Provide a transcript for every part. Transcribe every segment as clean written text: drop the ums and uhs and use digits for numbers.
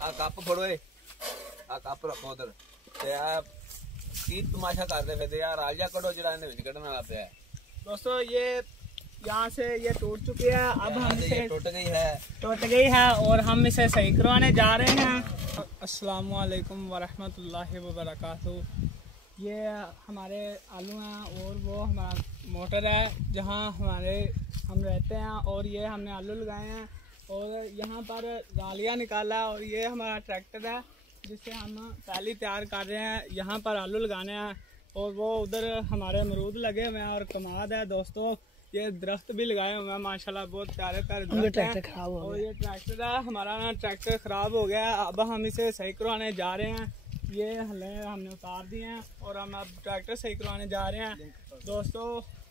आ cup फड़ो, आ cup रखो उधर ते आ की तमाशा करते फिरते यार। राजा कड़ो जरा इन्हें विच कढ़ने वाला पे। दोस्तों ये यहाँ से ये टूट चुकी है, अब हम इसे टूट गई है और हम इसे सही करवाने जा रहे हैं। अस्सलामु अलैकुम वरहमतुल्लाहि वबरकातुहू। ये हमारे आलू हैं और वो हमारा मोटर है जहाँ हम रहते हैं, और ये हमने आलू लगाए हैं और यहाँ पर गालियाँ निकाला है, और ये हमारा ट्रैक्टर है जिससे हम पहली तैयार कर रहे हैं यहाँ पर आलू लगाने हैं। और वो उधर हमारे अमरूद लगे हुए हैं और कमाद है। दोस्तों ये दरख्त भी लगाए हुए हैं माशाल्लाह, बहुत प्यारे प्यारे दरख्त हैं। और ये ट्रैक्टर है हमारा ना, ट्रैक्टर ख़राब हो गया है, अब हम इसे सही करवाने जा रहे हैं। ये हमने उतार दिए हैं और हम अब ट्रैक्टर सही करवाने जा रहे हैं। दोस्तों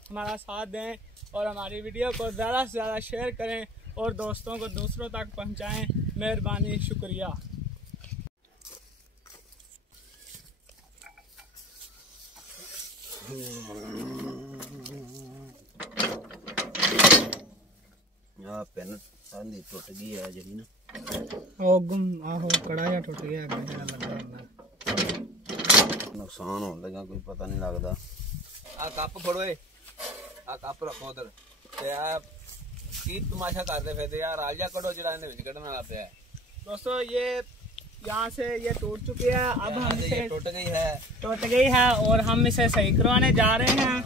हमारा साथ दें और हमारी वीडियो को ज़्यादा से ज़्यादा शेयर करें और दोस्तों को दूसरों तक पहुंचाएं। मेहरबानी, शुक्रिया। पेन साली टुट गई है जी ना, ओ गुम आहो कड़ा या टुट गया अगे जरा लगा नुकसान होने लगा, कोई पता नहीं लगता। आ कप फड़ो, आ कप रखो उधर ते आ की तमाशा करते फिरते यार। राजा कड़ो जरा इन्हें विच कढ़ने वाला पे। दोस्तों ये यहाँ से ये टूट चुकी है, अब हम इसे टूट गई है और हम इसे सही करवाने जा रहे हैं।